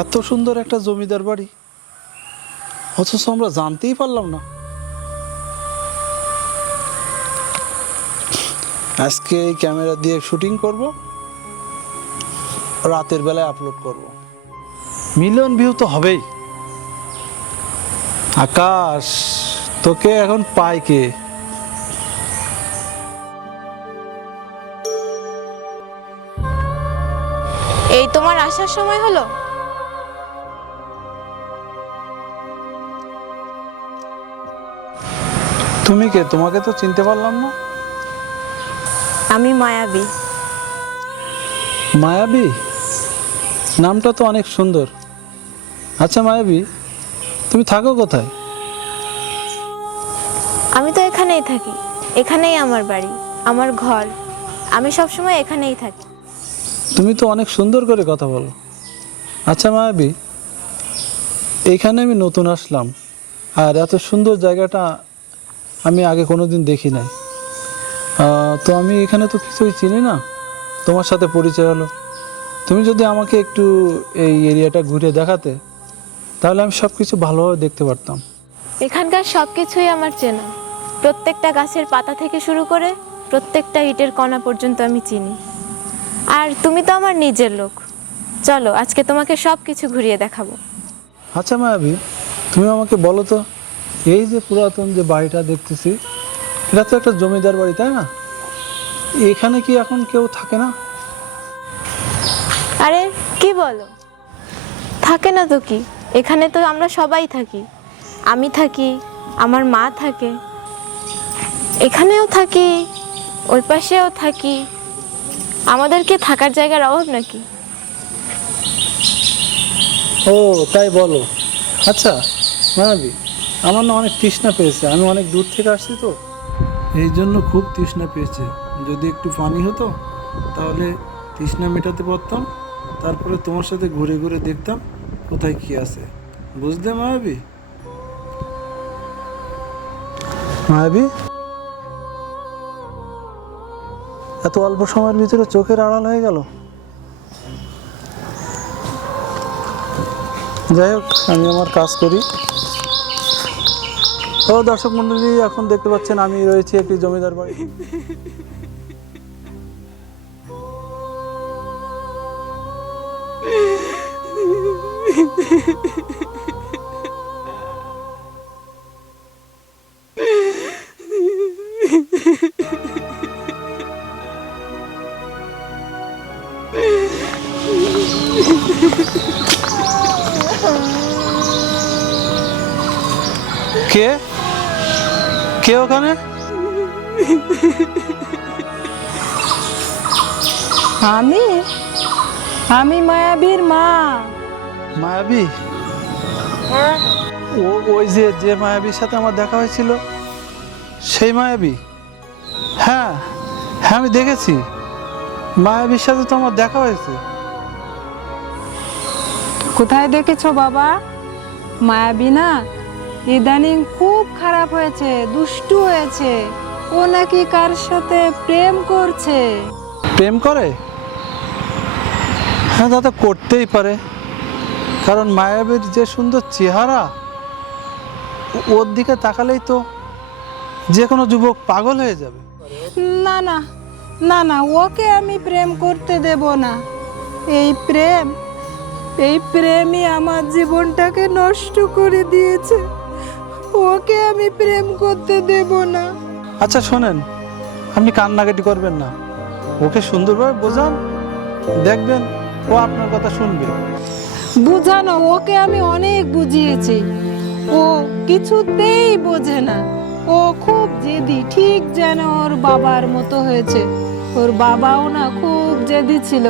এত সুন্দর একটা জমিদার বাড়ি, অথচ আমরা জানতেই পারলাম না। আজকে এই ক্যামেরা দিয়ে শুটিং করব, রাতের বেলায় আপলোড করব। মিলিয়ন ভিউ তো হবেই। আকাশ, তোকে এখন পাই কে? এই তোমার আসার সময় হলো? তুমি কে? তোমাকে তো চিনতে পারলাম না। আমি মায়াবী। মায়াবী নামটা তো অনেক সুন্দর। আচ্ছা মায়াবী, তুমি থাকো কোথায়? আমি তো এখানেই থাকি, এখানেই আমার বাড়ি, আমার ঘর। আমি সবসময় এখানেই থাকি। তুমি তো অনেক সুন্দর করে কথা বলো। আচ্ছা মায়াবী, এইখানে আমি নতুন আসলাম, আর এত সুন্দর জায়গাটা আমি আগে কোনোদিন দেখি নাই। তো আমি এখানে তো কিছুই চিনি না, তোমার সাথে পরিচয় হলো। তুমি যদি আমাকে একটু এই এরিয়াটা ঘুরে দেখাতে, তাহলে আমি সব কিছু ভালোভাবে দেখতে পারতাম। এখানকার সব কিছুই আমার চেনা। প্রত্যেকটা গাছের পাতা থেকে শুরু করে প্রত্যেকটা ইটের কণা পর্যন্ত আমি চিনি। আর তুমি তো আমার নিজের লোক। চলো আজকে তোমাকে সব কিছু ঘুরিয়ে দেখাবো। আচ্ছা মায়াবী, তুমি আমাকে বলো তো, এই যে পুরাতন যে বাড়িটা দেখতেছি, এটা তো একটা জমিদার বাড়ি, তাই না? এখানে কি এখন কেউ থাকে না? আরে কি বলো, থাকে না তো কি, এখানে তো আমরা সবাই থাকি। আমি থাকি, আমার মা থাকে, এখানেও থাকি, ওই পাশেও থাকি। আমাদেরকে থাকার জায়গার অভাব নাকি? ও তাই বলো। আচ্ছা মায়াবী, আমার না অনেক তৃষ্ণা পেয়েছে, আমি অনেক দূর থেকে আসছি তো, এই জন্য খুব তৃষ্ণা পেয়েছে। যদি একটু পানি হতো তাহলে তৃষ্ণা মেটাতে পারতাম, তারপরে তোমার সাথে ঘুরে ঘুরে দেখতাম কোথায় কি আছে। বুঝলে মায়াবী? মায়াবী, এত অল্প সময়ের ভিতরে চোখের আড়াল হয়ে গেল। যাই হোক, আমি আমার কাজ করি। তো দর্শক মন্ডলী, এখন দেখতে পাচ্ছেন আমি রয়েছি একটি জমিদার বাড়ি। কে কে ওখানে? আমি আমি মায়াবীর মা। মায়াবী? ওই যে যে মায়াবীর সাথে আমার দেখা হয়েছিল, সেই মায়াবী? হ্যাঁ হ্যাঁ, আমি দেখেছি, মায়াবীর সাথে তো আমার দেখা হয়েছে। কোথায় দেখেছো বাবা? মায়াবী না ইদানিং খুব খারাপ হয়েছে, দুষ্টু হয়েছে। ও নাকি কার সাথে প্রেম করছে। প্রেম করে? হ্যাঁ দাদা, করতেই পারে, কারণ মায়াবীর যে সুন্দর চেহারা, ওর দিকে তাকালেই তো যে কোনো যুবক পাগল হয়ে যাবে। না না না না, ওকে আমি প্রেম করতে দেব না। এই প্রেমই আমার জীবনটাকে নষ্ট করে দিয়েছে। ওকে আমি প্রেম করতে দেব না। আচ্ছা শোনেন, আপনি কান্নাকাটি করবেন না, ওকে সুন্দরভাবে বোঝান, দেখবেন ও আপনার কথা শুনবে। বুঝানো, ওকে আমি অনেক বুঝিয়েছি, ও কিছুতেই বোঝে না। ও খুব জেদি, ঠিক যেন ওর বাবার মতো হয়েছে। ওর বাবাও না খুব জেদি ছিল,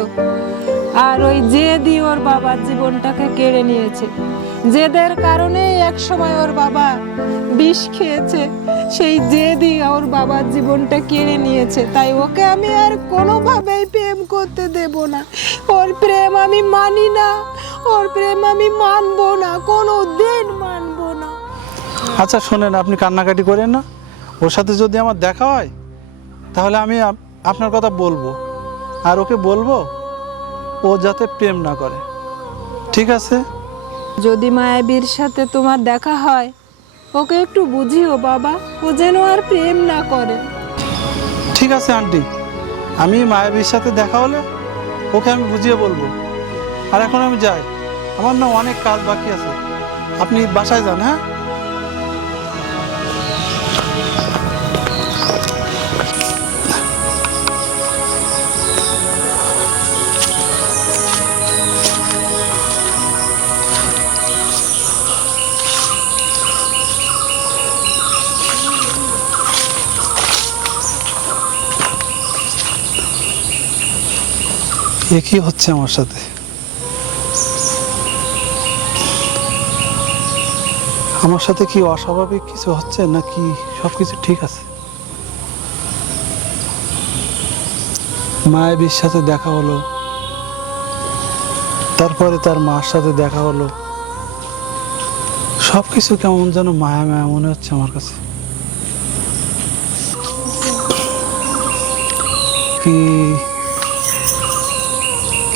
আর ওই জেদি ওর বাবার জীবনটাকে কেড়ে নিয়েছে। জেদের কারণে এক সময় ওর বাবা বিষ খেয়েছে, সেই জেদি ওর বাবার জীবনটা কেড়ে নিয়েছে। তাই ওকে আমি আর কোনোভাবেই প্রেম করতে দেব না। ওর প্রেম আমি মানি না, ওর প্রেম আমি মানবো না, কোনো দিন মানবো না। আচ্ছা শোনেন, আপনি কান্নাকাটি করেন না, ওর সাথে যদি আমার দেখা হয় তাহলে আমি আপনার কথা বলবো, আর ওকে বলবো ও যাতে প্রেম না করে। ঠিক আছে। যদি মায়াবীর সাথে তোমার দেখা হয়, ওকে একটু বুঝিও বাবা, ও যেন আর প্রেম না করে। ঠিক আছে আন্টি, আমি মায়াবীর সাথে দেখা হলে ওকে আমি বুঝিয়ে বলবো। আর এখন আমি যাই, আমার না অনেক কাজ বাকি আছে। আপনি বাসায় যান। হ্যাঁ, এ কি হচ্ছে আমার সাথে? আমার সাথে কি অস্বাভাবিক কিছু হচ্ছে নাকি সবকিছু ঠিক আছে? মায়াবীর সাথে দেখা হলো, তারপরে তার মার সাথে দেখা হলো, সবকিছু কেমন যেন মায়া মায়া মনে হচ্ছে আমার কাছে। কি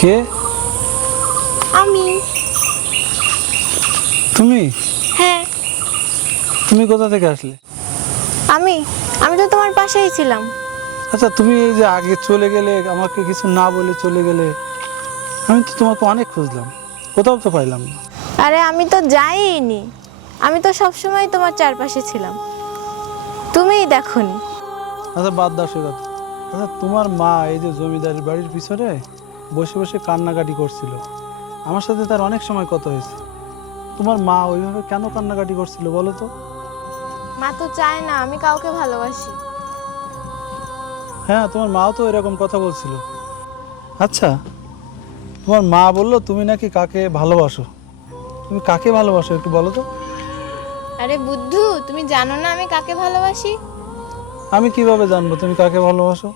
কে? আমি। তুমি? হ্যাঁ, তুমি কোথা থেকে আসলে? আমি আমি তো তোমার পাশেই ছিলাম। আচ্ছা, তুমি এই যে আগে চলে গেলে, আমাকে কিছু না বলে চলে গেলে, আমি তো তোমাকে অনেক খুঁজলাম, কোথাও তো পাইলাম না। আরে আমি তো যাইনি, আমি তো সবসময় তোমার চারপাশে ছিলাম, তুমিই দেখোনি। আচ্ছা, বাদ দাও সে কথা। আচ্ছা, তোমার মা এই যে জমিদারের বাড়ির পিছনে বসে বসে কান্নাকাটি করছিল, আমার সাথে তার অনেক সময় কথা হয়েছে। তোমার মা ওইভাবে কেন কান্নাকাটি করছিল বলো তো? মা তো চায় না আমি কাউকে ভালোবাসি। হ্যাঁ, তোমার মাও তো এরকম কথা বলছিল। আচ্ছা, তোমার মা বললো তুমি নাকি কাকে ভালোবাসো। তুমি কাকে ভালোবাসো একটু বলো তো? আরে বুদ্ধু, তুমি জানো না আমি কাকে ভালোবাসি? আমি কিভাবে জানবো তুমি কাকে ভালোবাসো?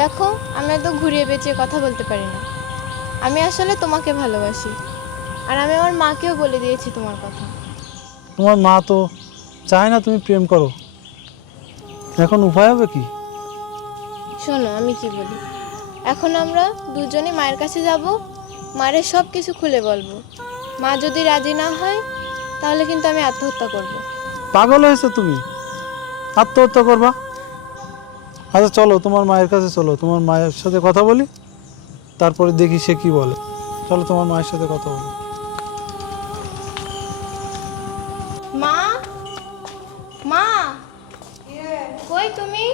দেখো, আমি এত ঘুরিয়ে পেঁচিয়ে কথা বলতে পারি না। আমি আসলে তোমাকে ভালোবাসি, আর আমি আমার মাকেও বলে দিয়েছি তোমার কথা। তোমার মা তো চায় না তুমি প্রেম করো, এখন উপায় হবে কি? শোনো আমি কি বলি, এখন আমরা দুজনে মায়ের কাছে যাব, মায়ের সব কিছু খুলে বলবো। মা যদি রাজি না হয় তাহলে কিন্তু আমি আত্মহত্যা করব। পাগল হয়েছে তুমি? আত্মহত্যা করবা? আচ্ছা চলো, তোমার মায়ের কাছে চলো, তোমার মায়ের সাথে কথা বলি, তারপরে দেখি সে কি বলে। চলো তোমার মায়ের সাথে কথা বলি। মা, মা, কই তুমি?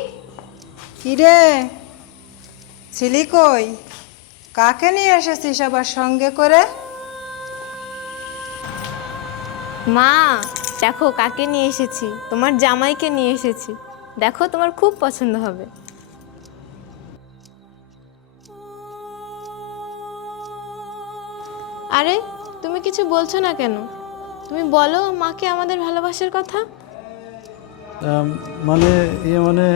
কিরে ছিলি কই? কাকে নিয়ে এসেছিস আবার সঙ্গে করে? মা, দেখো কাকে নিয়ে এসেছি, তোমার জামাইকে নিয়ে এসেছি। দেখো তোমার খুব পছন্দ হবে। আরে তুমি কিছু বলছো না কেন? তুমি বলো মাকে আমাদের ভালোবাসার কথা। মানে মানে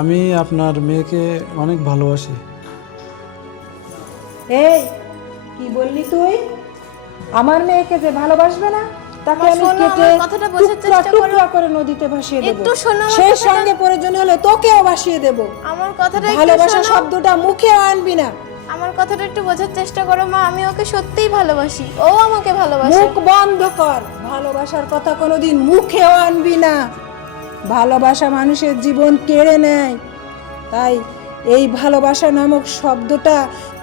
আমি আপনার মেয়েকে অনেক ভালোবাসি। এই কি বললি তুই? আমার মেয়েকে যে ভালোবাসবে না তাকে মা, আমি শোনো, কেটে আমার কথাটা বোঝার টুকরা চেষ্টা করো। টুকরা করে নদীতে ভাসিয়ে দেব। একটু শোনো আমার সেই কথাটা। সঙ্গে প্রয়োজন হলে তোকেও ভাসিয়ে দেব। আমার কথাটা একটু ভালোবাসা শোনো। শব্দটা মুখে আনবি না। আমার কথাটা একটু বোঝার চেষ্টা করো মা, আমি ওকে সত্যিই ভালোবাসি, ও আমাকে ভালোবাসে। মুখ বন্ধ কর। ভালোবাসার কথা কোনোদিন মুখেও আনবি না। ভালোবাসা মানুষের জীবন কেড়ে নেয়। তাই এই ভালোবাসা নামক শব্দটা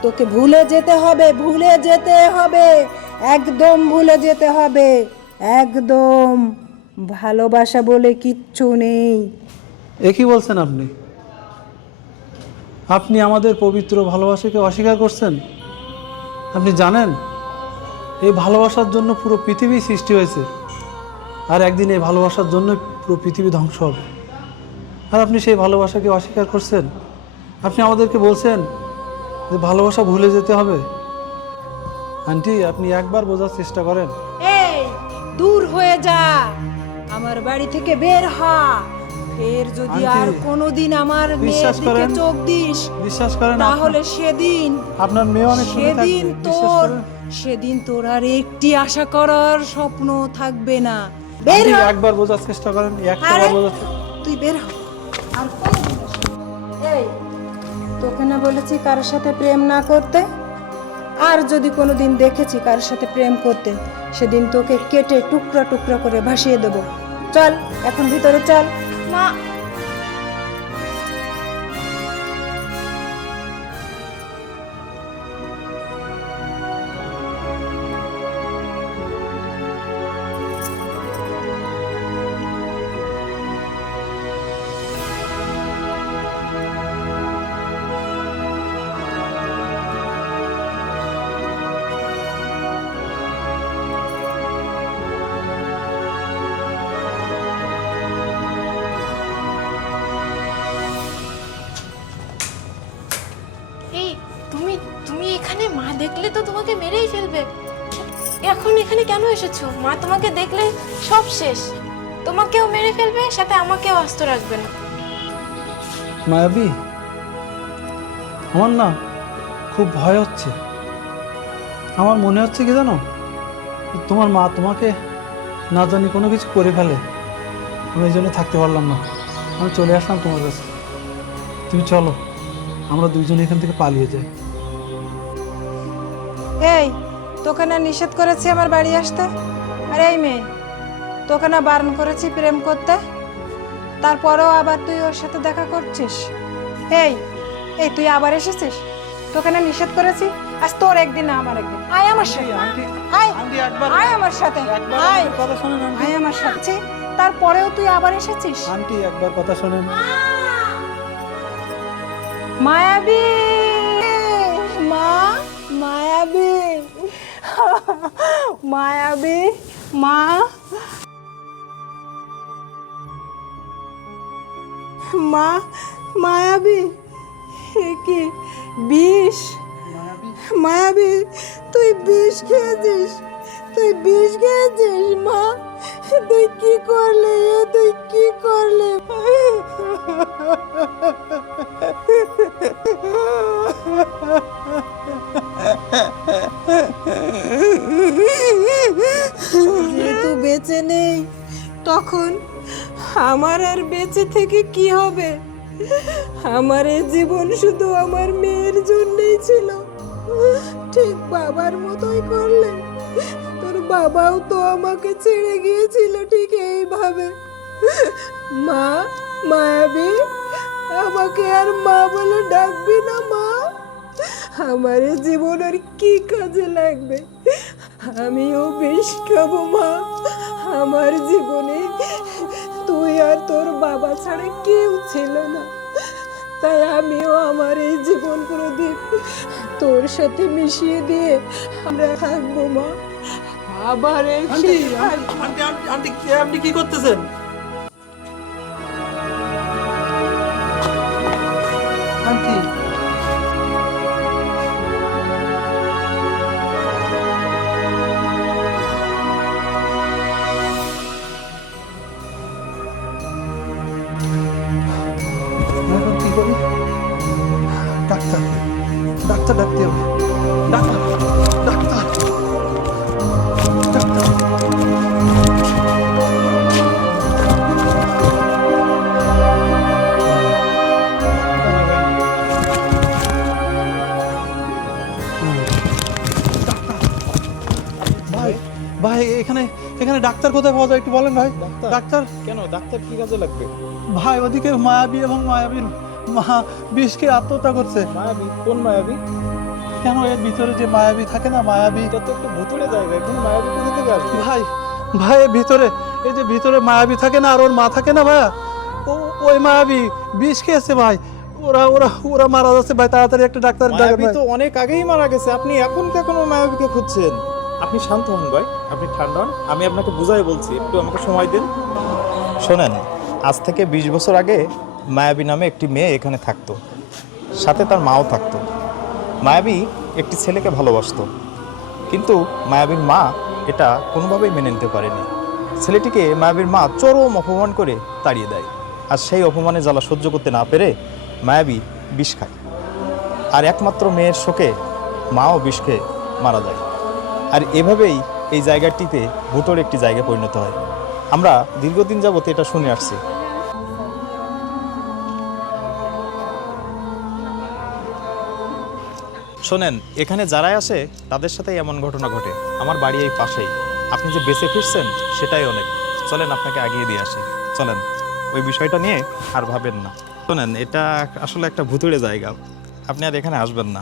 তোকে ভুলে যেতে হবে, ভুলে যেতে হবে, একদম ভুলে যেতে হবে, একদম। ভালোবাসা বলে কিচ্ছু নেই। এ কি বলছেন আপনি? আপনি আমাদের পবিত্র ভালোবাসাকে অস্বীকার করছেন? আপনি জানেন এই ভালোবাসার জন্য পুরো পৃথিবী সৃষ্টি হয়েছে, আর একদিন এই ভালোবাসার জন্য পুরো পৃথিবী ধ্বংস হবে। আর আপনি সেই ভালোবাসাকে অস্বীকার করছেন। আপনি আমাদেরকে বলছেন যে ভালোবাসা ভুলে যেতে হবে। আন্টি, আপনি একবার বোঝার চেষ্টা করেন। এই দূর হয়ে যা, আমার বাড়ি থেকে বের হ। এর যদি আন্টি, আর কোনোদিন আমার মেয়ের বিশ্বাস দিকে করেন, চোখ দিস, বিশ্বাস করেন, তাহলে সেদিন আপনার মেয়ে অনেক সুখে থাকবে, সেদিন বিশ্বাস তোর করেন। সেদিন তোর আর একটি আশা করার স্বপ্ন থাকবে না। বের আন্টি, হ। একবার বোঝার চেষ্টা করেন, একটা আরে, বার বোঝার তুই বের হ। আর কোনোদিন আসবি না। এই তোকে না বলেছি কারোর সাথে প্রেম না করতে? আর যদি কোনোদিন দেখেছি কারোর সাথে প্রেম করতে, সেদিন তোকে কেটে টুকরা টুকরা করে ভাসিয়ে দেব। চল এখন ভিতরে চল। মা, এই তুমি তুমি এখানে? মা দেখলে তো তোমাকে মেরেই ফেলবে। এখন এখানে কেন এসেছো? মা তোমাকে দেখলে সব শেষ, তোমাকেও মেরে ফেলবে, সাথে আমাকেও আস্ত রাখবে না। মায়াবী, আমার না খুব ভয় হচ্ছে। আমার মনে হচ্ছে কি জানো, তোমার মা তোমাকে না জানি কোনো কিছু করে ফেলে। আমি এই জন্য থাকতে পারলাম না, আমি চলে আসলাম তোমার কাছে। তুমি চলো, আমরা দুইজনে এখান থেকে পালিয়ে যাই। এই, তোকে না নিষেধ করেছি আমার বাড়ি আসতে? আর এই মেয়ে, তোকে না বারণ করেছি প্রেম করতে, তারপরেও আবার তুই ওর সাথে দেখা করছিস? এই এই তুই আবার এসেছিস? তোকে না নিষেধ করেছি? আজ তোর একদিন না আমার একদিন। আয় আমার সাথে, আয় আয় আমার সাথে, আয় কথা শোনেন আন্টি। আয় আমার সাথে। তারপরেও তুই আবার এসেছিস? আন্টি একবার কথা শোনেন। মায়াবী মা, মায়াবী মায়াবী মা, মা মায়াবী, এ কি বিষ? মায়াবী, তুই বিষ খেয়েছিস, তুই বিষ খেয়েছিস মা। তুই কি করলি, তুই কি করলি? যেহেতু বেঁচে নেই, তখন আমার আর বেঁচে থেকে কি হবে? আমার এই জীবন শুধু আমার মেয়ের জন্যই ছিল। ঠিক বাবার মতোই করলে। তোর বাবাও তো আমাকে ছেড়ে গিয়েছিল ঠিক এইভাবে। মা, মায়াবী, আমাকে আর মা বলে ডাকবি না মা। আমার এই জীবন আর কি কাজে লাগবে? আমিও বিষ খাবো মা। আমার জীবনে তুই আর তোর বাবা ছাড়া কেউ ছিল না, তাই আমিও আমার এই জীবন প্রদীপ তোর সাথে মিশিয়ে দিয়ে আমরা থাকবো মা। আবার আন্টি আন্টি আন্টি আপনি কি করতেছেন? আন্টি এখন কি করি? ডাক্তার, ডাক্তার ডাকতে হবে। Doctor, doctor, doctor. ভাই ভাই, এখানে এখানে ডাক্তার কোথায় পাওয়া যায় একটু বলেন ভাই। ডাক্তার কেন? ডাক্তার কি কাজে লাগবে? ভাই, ওদিকে মায়াবী এবং মায়াবীর মা বিষকে আত্মহত্যা করছে। মায়াবী? কোন মায়াবী? কেন এর ভিতরে যে মায়াবী থাকে না, মায়াবী। এটা তো একটু ভুতুড়ে জায়গা, এখানে মায়াবী কোথা থেকে আসবে? ভাই ভাই, এর ভিতরে এই যে ভিতরে মায়াবী থাকে না, আর ওর মা থাকে না ভাইয়া, ওই মায়াবী বিষ খেয়েছে ভাই। ওরা ওরা ওরা মারা যাচ্ছে ভাই, তাড়াতাড়ি একটা ডাক্তার ডাকেন মায়াবী ভাই। তো অনেক আগেই মারা গেছে, আপনি এখন ওই মায়াবীকে খুঁজছেন? আপনি শান্ত হন ভাই, আপনি ঠান্ডা হন, আমি আপনাকে বুঝাই বলছি, একটু আমাকে সময় দিন। শোনেন, আজ থেকে 20 বছর আগে মায়াবী নামে একটি মেয়ে এখানে থাকতো, সাথে তার মাও থাকতো। মায়াবী একটি ছেলেকে ভালোবাসতো, কিন্তু মায়াবীর মা এটা কোনোভাবেই মেনে নিতে পারেনি। ছেলেটিকে মায়াবীর মা চরম অপমান করে তাড়িয়ে দেয়, আর সেই অপমানে জ্বালা সহ্য করতে না পেরে মায়াবী বিষ খায়। আর একমাত্র মেয়ের শোকে মাও বিষ খেয়ে মারা যায়। আর এভাবেই এই জায়গাটিতে ভূতর একটি জায়গায় পরিণত হয়। আমরা দীর্ঘদিন যাবত এটা শুনে আসছি। শোনেন, এখানে যারাই আসে তাদের সাথেই এমন ঘটনা ঘটে। আমার বাড়ি এই পাশেই। আপনি যে বেঁচে ফিরছেন সেটাই অনেক। চলেন আপনাকে আগিয়ে দিয়ে আসি, চলেন। ওই বিষয়টা নিয়ে আর ভাবেন না। শোনেন, এটা আসলে একটা ভুতুড়ে জায়গা, আপনি আর এখানে আসবেন না।